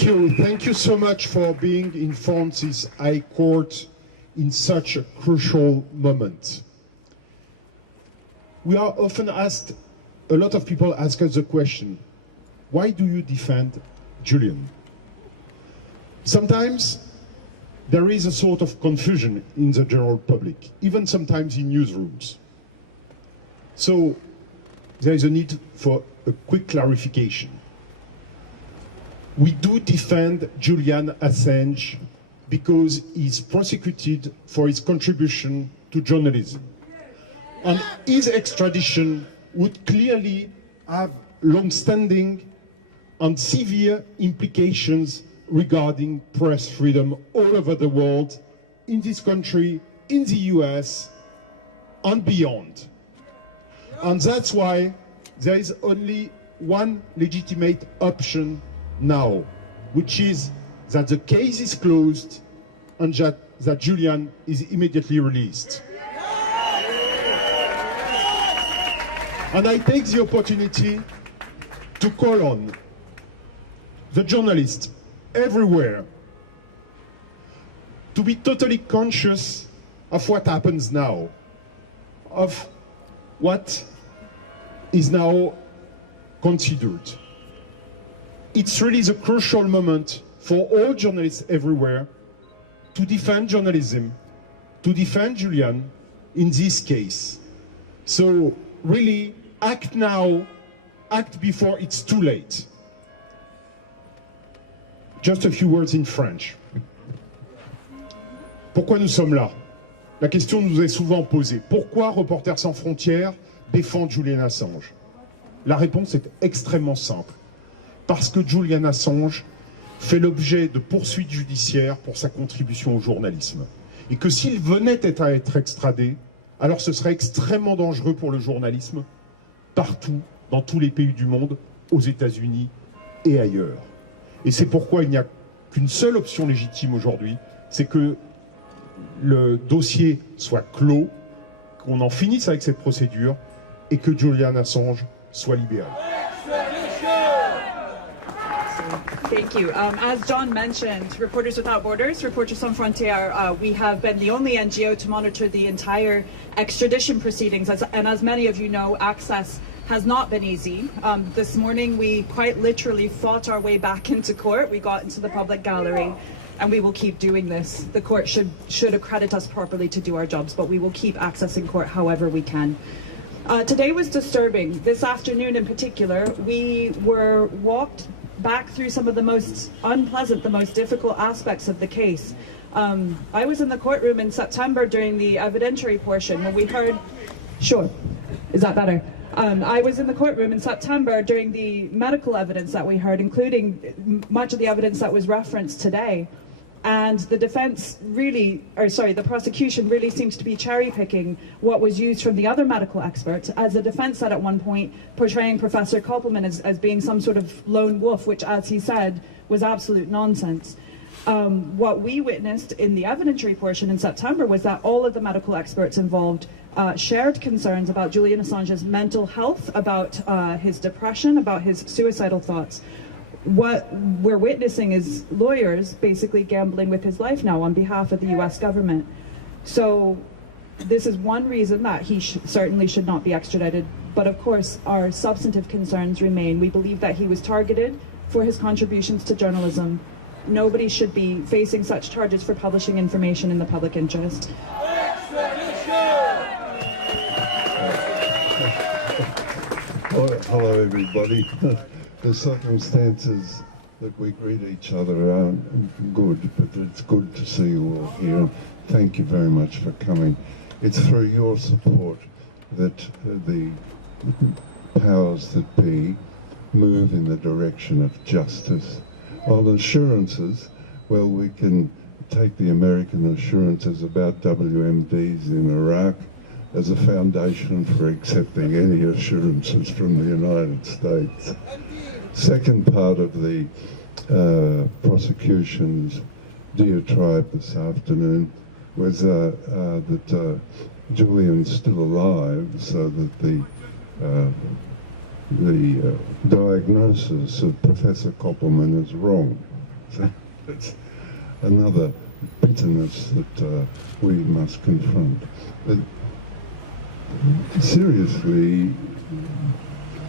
Thank you. Thank you so much for being in France's High Court in such a crucial moment. We are often asked, a lot of people ask us the question, why do you defend Julian? Sometimes there is a sort of confusion in the general public, even sometimes in newsrooms. So there is a need for a quick clarification. We do defend Julian Assange because he's prosecuted for his contribution to journalism. And his extradition would clearly have long-standing and severe implications regarding press freedom all over the world, in this country, in the US, and beyond. And that's why there is only one legitimate option now, which is that the case is closed and that Julian is immediately released. And I take the opportunity to call on the journalists everywhere to be totally conscious of what happens now, of what is now considered. It's really the crucial moment for all journalists everywhere to defend journalism, to defend Julian in this case. So really, act now, act before it's too late. Just a few words in French. Pourquoi nous sommes là? La question nous est souvent posée. Pourquoi Reporters sans frontières défend Julian Assange? La réponse est extrêmement simple. Parce que Julian Assange fait l'objet de poursuites judiciaires pour sa contribution au journalisme. Et que s'il venait à être extradé, alors ce serait extrêmement dangereux pour le journalisme, partout, dans tous les pays du monde, aux États-Unis et ailleurs. Et c'est pourquoi il n'y a qu'une seule option légitime aujourd'hui, c'est que le dossier soit clos, qu'on en finisse avec cette procédure et que Julian Assange soit libéré. Thank you. As John mentioned, Reporters Without Borders, Reporters Sans Frontières, we have been the only NGO to monitor the entire extradition proceedings. And as many of you know, access has not been easy. This morning, we quite literally fought our way back into court. We got into the public gallery, and we will keep doing this. The court should accredit us properly to do our jobs, but we will keep accessing court however we can. Today was disturbing. This afternoon in particular, we were walked back through some of the most unpleasant, the most difficult aspects of the case. I was in the courtroom in September during the evidentiary portion when we heard, sure, is that better? I was in the courtroom in September during the medical evidence that we heard, including much of the evidence that was referenced today. And the defense really, or sorry, the prosecution really seems to be cherry-picking what was used from the other medical experts, as the defense said at one point, portraying Professor Koppelman as being some sort of lone wolf, which, as he said, was absolute nonsense. What we witnessed in the evidentiary portion in September was that all of the medical experts involved shared concerns about Julian Assange's mental health, about his depression, about his suicidal thoughts. What we're witnessing is lawyers basically gambling with his life now on behalf of the US government. So this is one reason that he certainly should not be extradited. But of course, our substantive concerns remain. We believe that he was targeted for his contributions to journalism. Nobody should be facing such charges for publishing information in the public interest. Hello, everybody. The circumstances that we greet each other are good, but it's good to see you all here. Thank you very much for coming. It's through your support that the powers that be move in the direction of justice. On assurances, well, we can take the American assurances about WMDs in Iraq as a foundation for accepting any assurances from the United States. Second part of the prosecution's diatribe this afternoon was that Julian's still alive, so that the diagnosis of Professor Koppelman is wrong. So it's another bitterness that we must confront. But seriously,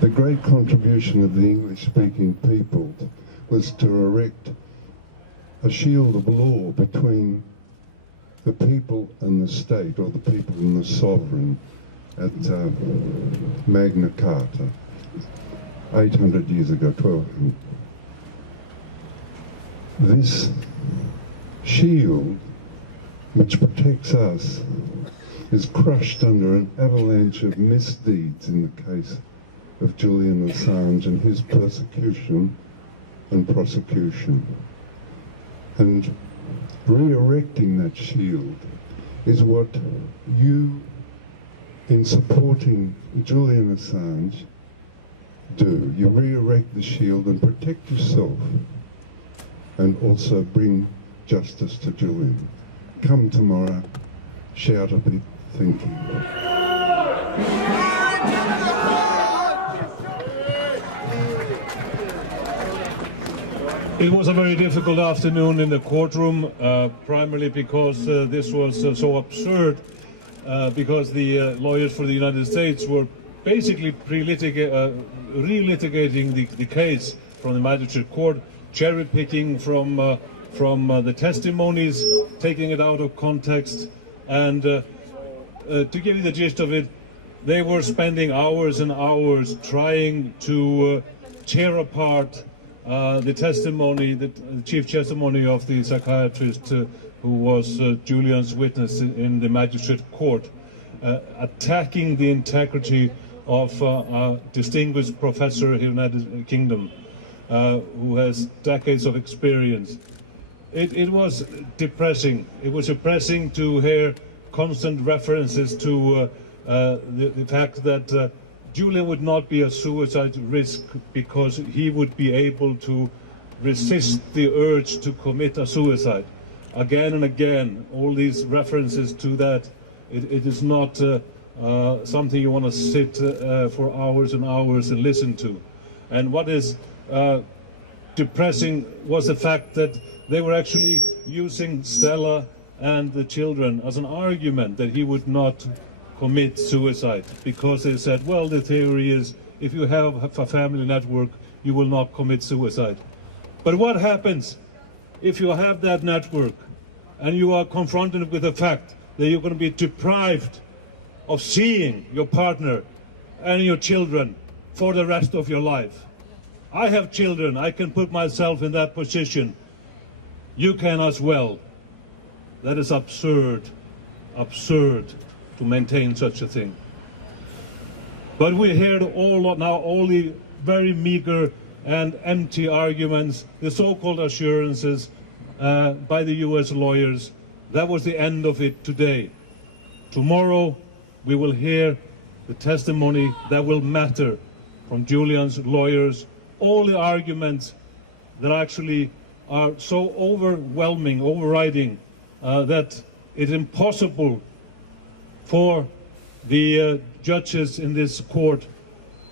the great contribution of the English-speaking people was to erect a shield of law between the people and the state, or the people and the sovereign, at Magna Carta, 800 years ago, 1200. This shield, which protects us, is crushed under an avalanche of misdeeds in the case of Julian Assange and his persecution and prosecution. And re-erecting that shield is what you, in supporting Julian Assange, do. You re-erect the shield and protect yourself, and also bring justice to Julian. Come tomorrow, shout a bit, thank you. It was a very difficult afternoon in the courtroom, primarily because this was so absurd, because the lawyers for the United States were basically relitigating the case from the magistrate court, cherry-picking from the testimonies, taking it out of context, and to give you the gist of it, they were spending hours and hours trying to tear apart the testimony, the chief testimony of the psychiatrist who was Julian's witness in the magistrate court, attacking the integrity of a distinguished professor in the United Kingdom who has decades of experience. It was depressing. It was depressing to hear constant references to the fact that Julian would not be a suicide risk because he would be able to resist the urge to commit a suicide. Again and again, all these references to that, it is not something you want to sit for hours and hours and listen to. And what is depressing was the fact that they were actually using Stella and the children as an argument that he would not commit suicide, because they said, well, the theory is if you have a family network, you will not commit suicide. But what happens if you have that network and you are confronted with the fact that you're going to be deprived of seeing your partner and your children for the rest of your life? I have children, I can put myself in that position. You can as well. That is absurd, absurd to maintain such a thing. But we heard all the very meager and empty arguments, the so-called assurances by the US lawyers. That was the end of it today. Tomorrow we will hear the testimony that will matter from Julian's lawyers, all the arguments that actually are so overwhelming, overriding, that it's impossible for the judges in this court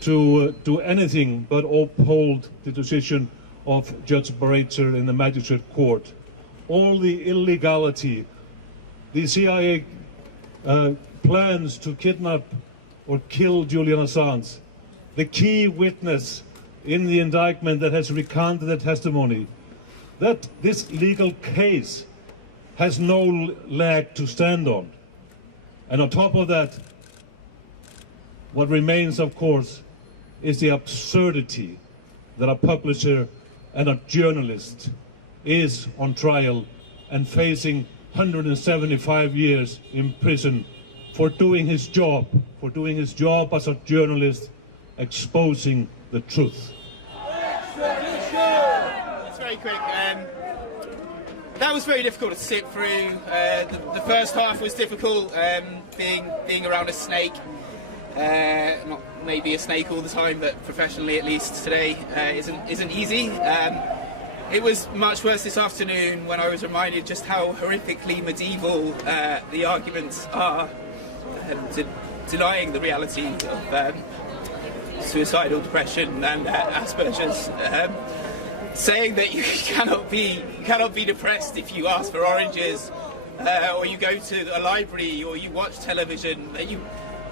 to do anything but uphold the decision of Judge Baritzer in the magistrate court. All the illegality, the CIA plans to kidnap or kill Julian Assange, the key witness in the indictment that has recanted the testimony, that this legal case has no leg to stand on. And on top of that, what remains, of course, is the absurdity that a publisher and a journalist is on trial and facing 175 years in prison for doing his job as a journalist, exposing the truth. It's very quick. That was very difficult to sit through. The first half was difficult, being around a snake. Not maybe a snake all the time, but professionally at least today isn't easy. It was much worse this afternoon when I was reminded just how horrifically medieval the arguments are, denying the reality of suicidal depression and Asperger's. saying that you cannot be depressed if you ask for oranges, or you go to a library, or you watch television. That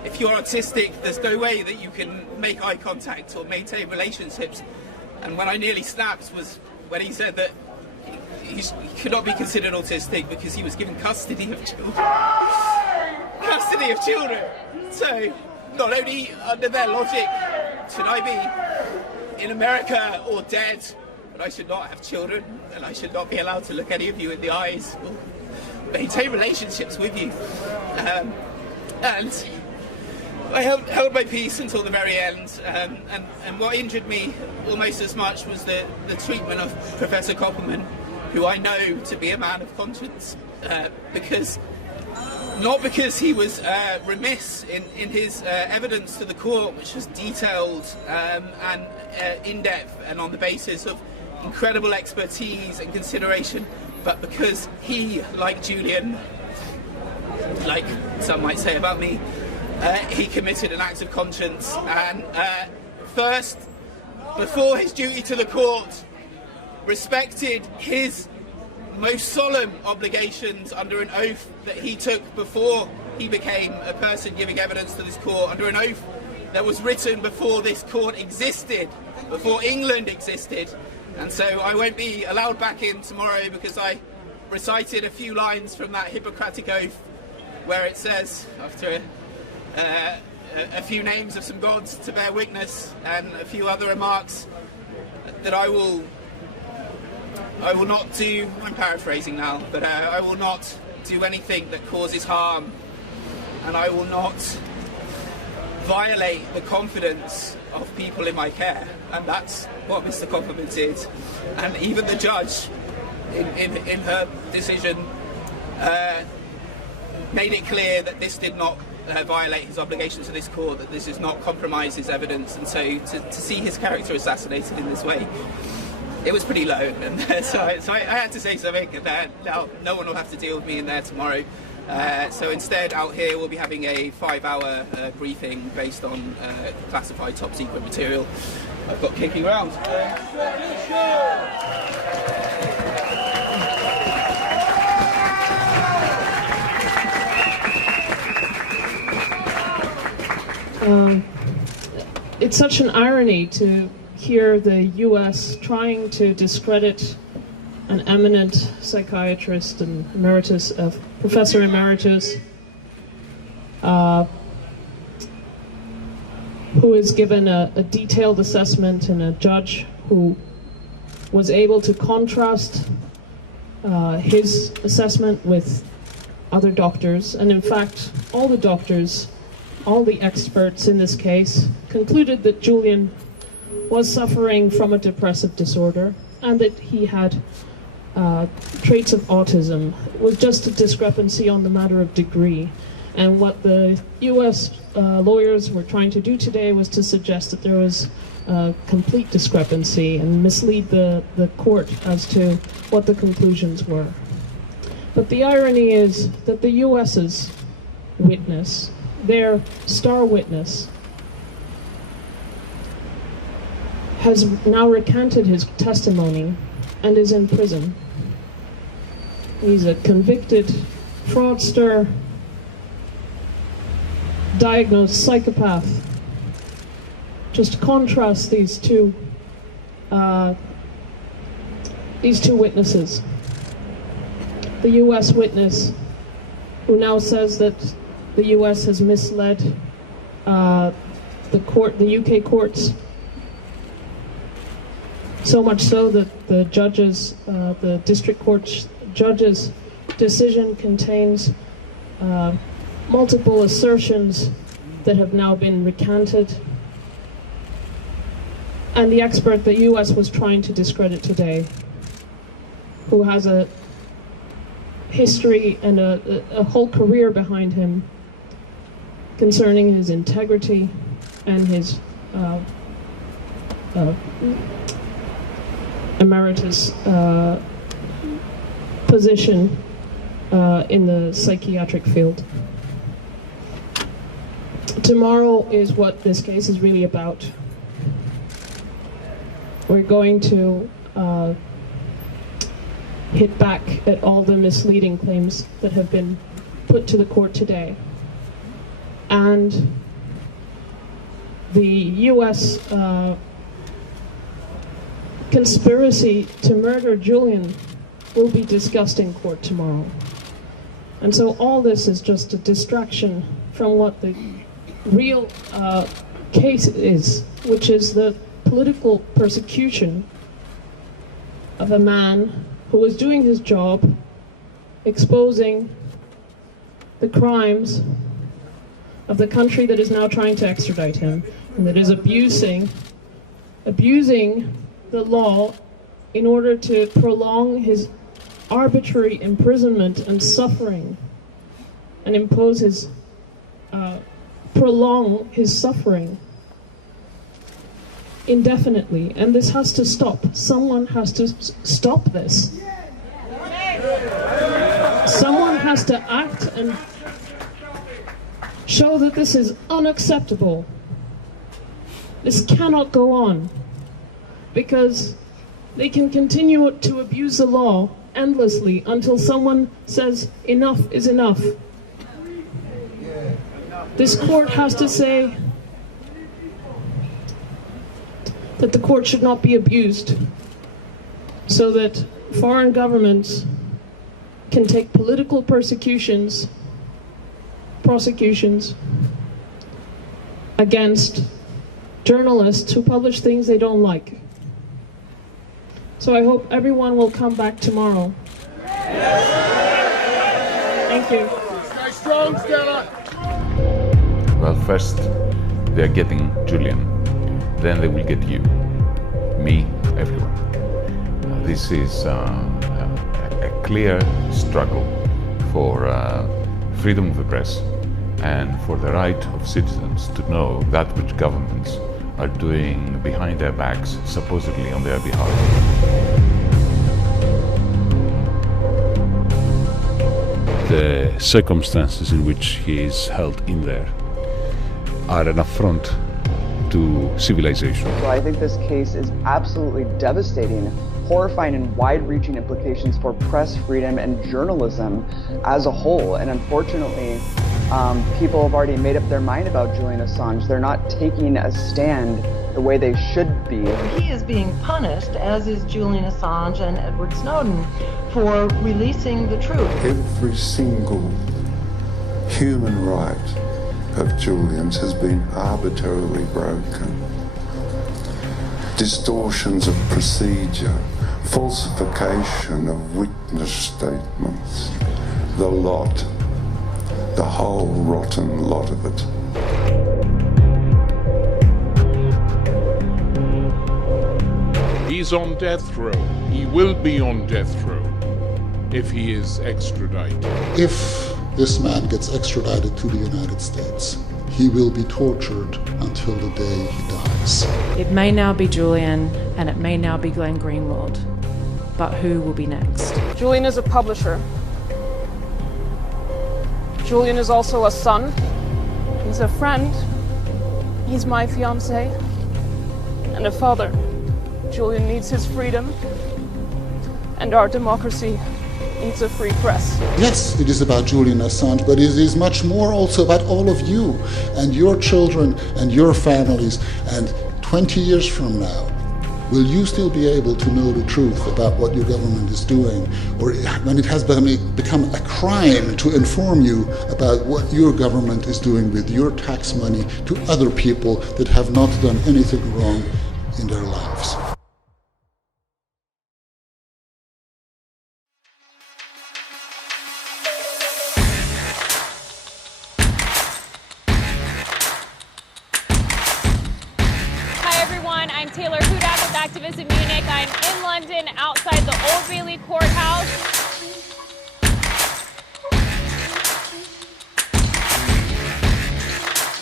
if you're autistic, there's no way that you can make eye contact or maintain relationships. And when I nearly snapped was when he said that he could not be considered autistic because he was given custody of children. Custody of children. So, not only under their logic should I be in America or dead, but I should not have children, and I should not be allowed to look any of you in the eyes or maintain relationships with you. And I held my peace until the very end, and what injured me almost as much was the treatment of Professor Koppelman, who I know to be a man of conscience, not because he was remiss in his evidence to the court, which was detailed and in-depth and on the basis of incredible expertise and consideration, but because he, like Julian, like some might say about me, he committed an act of conscience, and first, before his duty to the court, respected his most solemn obligations under an oath that he took before he became a person giving evidence to this court, under an oath that was written before this court existed, before England existed. And so I won't be allowed back in tomorrow because I recited a few lines from that Hippocratic oath where it says, after a few names of some gods to bear witness and a few other remarks, that I will not do, I'm paraphrasing now, but I will not do anything that causes harm, and I will not violate the confidence of people in my care. And that's what Mr. Koppelman did. And even the judge, in her decision, made it clear that this did not violate his obligation to this court, that this does not compromise his evidence. And so to see his character assassinated in this way, it was pretty low. And so I had to say something, and no one will have to deal with me in there tomorrow. So instead, out here, we'll be having a 5-hour briefing based on classified top secret material I've got kicking around. It's such an irony to hear the US trying to discredit an eminent psychiatrist and emeritus, professor emeritus, who is given a detailed assessment, and a judge who was able to contrast his assessment with other doctors. And in fact, all the doctors, all the experts in this case, concluded that Julian was suffering from a depressive disorder and that he had traits of autism. It was just a discrepancy on the matter of degree. And what the US lawyers were trying to do today was to suggest that there was a complete discrepancy and mislead the court as to what the conclusions were. But the irony is that the US's witness, their star witness, has now recanted his testimony and is in prison. He's a convicted fraudster, diagnosed psychopath. Just contrast these two witnesses. The US witness, who now says that the US has misled the UK courts, so much so that the judges, the district court judge's decision contains multiple assertions that have now been recanted. And the expert the US was trying to discredit today, who has a history and a whole career behind him concerning his integrity and his emeritus position in the psychiatric field. Tomorrow is what this case is really about. We're going to hit back at all the misleading claims that have been put to the court today. And the US conspiracy to murder Julian will be discussed in court tomorrow. And so all this is just a distraction from what the real case is, which is the political persecution of a man who was doing his job, exposing the crimes of the country that is now trying to extradite him, and that is abusing the law in order to prolong his arbitrary imprisonment and suffering, and impose his prolong his suffering indefinitely. And this has to stop. Someone has to stop this. Someone has to act and show that this is unacceptable. This cannot go on, because they can continue to abuse the law endlessly until someone says enough is enough. This court has to say that the court should not be abused, so that foreign governments can take political prosecutions against journalists who publish things they don't like. So I hope everyone will come back tomorrow. Thank you. Stay strong, Stella! Well, first they are getting Julian, then they will get you, me, everyone. This is a clear struggle for freedom of the press and for the right of citizens to know that which governments are doing behind their backs, supposedly on their behalf. The circumstances in which he is held in there are an affront to civilization. So I think this case is absolutely devastating, horrifying, and wide-reaching implications for press freedom and journalism as a whole. And unfortunately, people have already made up their mind about Julian Assange. They're not taking a stand the way they should be. He is being punished, as is Julian Assange and Edward Snowden, for releasing the truth. Every single human right of Julian's has been arbitrarily broken. Distortions of procedure, falsification of witness statements, the lot, the whole rotten lot of it. He's on death row. He will be on death row if he is extradited. If this man gets extradited to the United States, he will be tortured until the day he dies. It may now be Julian, and it may now be Glenn Greenwald, but who will be next? Julian is a publisher. Julian is also a son. He's a friend. He's my fiancé. And a father. Julian needs his freedom. And our democracy needs a free press. Yes, it is about Julian Assange, but it is much more also about all of you and your children and your families. And 20 years from now, will you still be able to know the truth about what your government is doing? Or when it has become a crime to inform you about what your government is doing with your tax money to other people that have not done anything wrong in their lives? AcTVism Munich. I'm in London outside the Old Bailey Courthouse.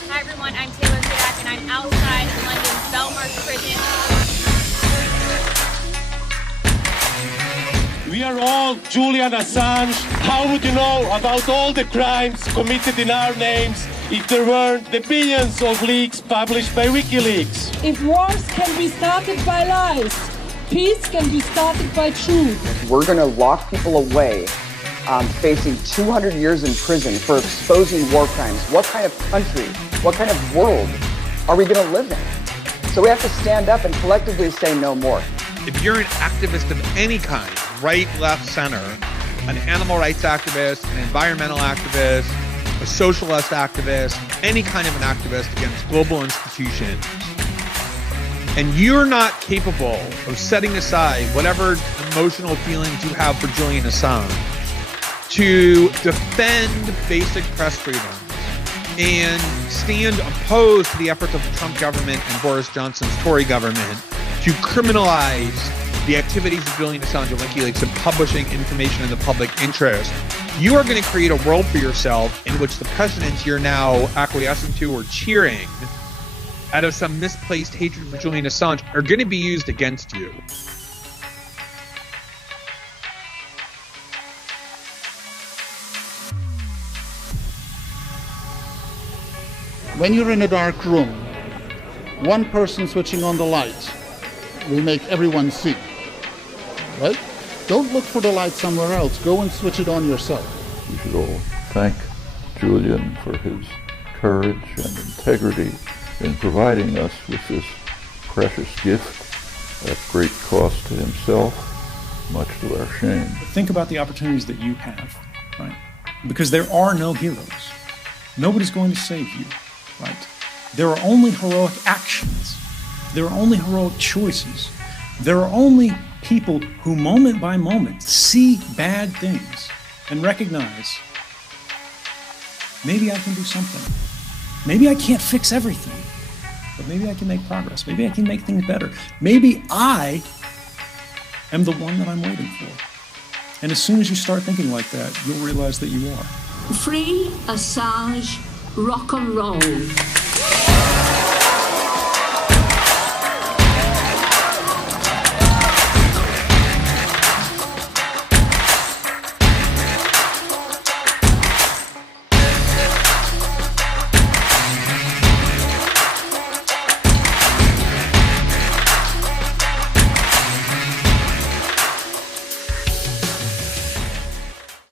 Hi everyone, I'm Taylor Hudak and I'm outside London's Belmarsh Prison. We are all Julian Assange. How would you know about all the crimes committed in our names if there weren't the billions of leaks published by Wikileaks? If wars can be started by lies, Peace can be started by truth. We're going to lock people away facing 200 years in prison for exposing war crimes. What kind of country, what kind of world are we going to live in? So we have to stand up and collectively say no more. If you're an activist of any kind, right, left, center, an animal rights activist, an environmental activist, a socialist activist, any kind of an activist against global institutions, and you're not capable of setting aside whatever emotional feelings you have for Julian Assange to defend basic press freedom and stand opposed to the efforts of the Trump government and Boris Johnson's Tory government to criminalize the activities of Julian Assange and Wikileaks and publishing information in the public interest, you are going to create a world for yourself in which the precedents you're now acquiescing to or cheering out of some misplaced hatred for Julian Assange are going to be used against you. When you're in a dark room, one person switching on the light will make everyone see, right? Don't look for the light somewhere else. Go and switch it on yourself. We should all thank Julian for his courage and integrity in providing us with this precious gift at great cost to himself, much to our shame. Think about the opportunities that you have, right? Because there are no heroes. Nobody's going to save you, right? There are only heroic actions. There are only heroic choices. There are only people who moment by moment see bad things and recognize, maybe I can do something. Maybe I can't fix everything, but maybe I can make progress. Maybe I can make things better. Maybe I am the one that I'm waiting for. And as soon as you start thinking like that, you'll realize that you are. Free Assange, rock and roll.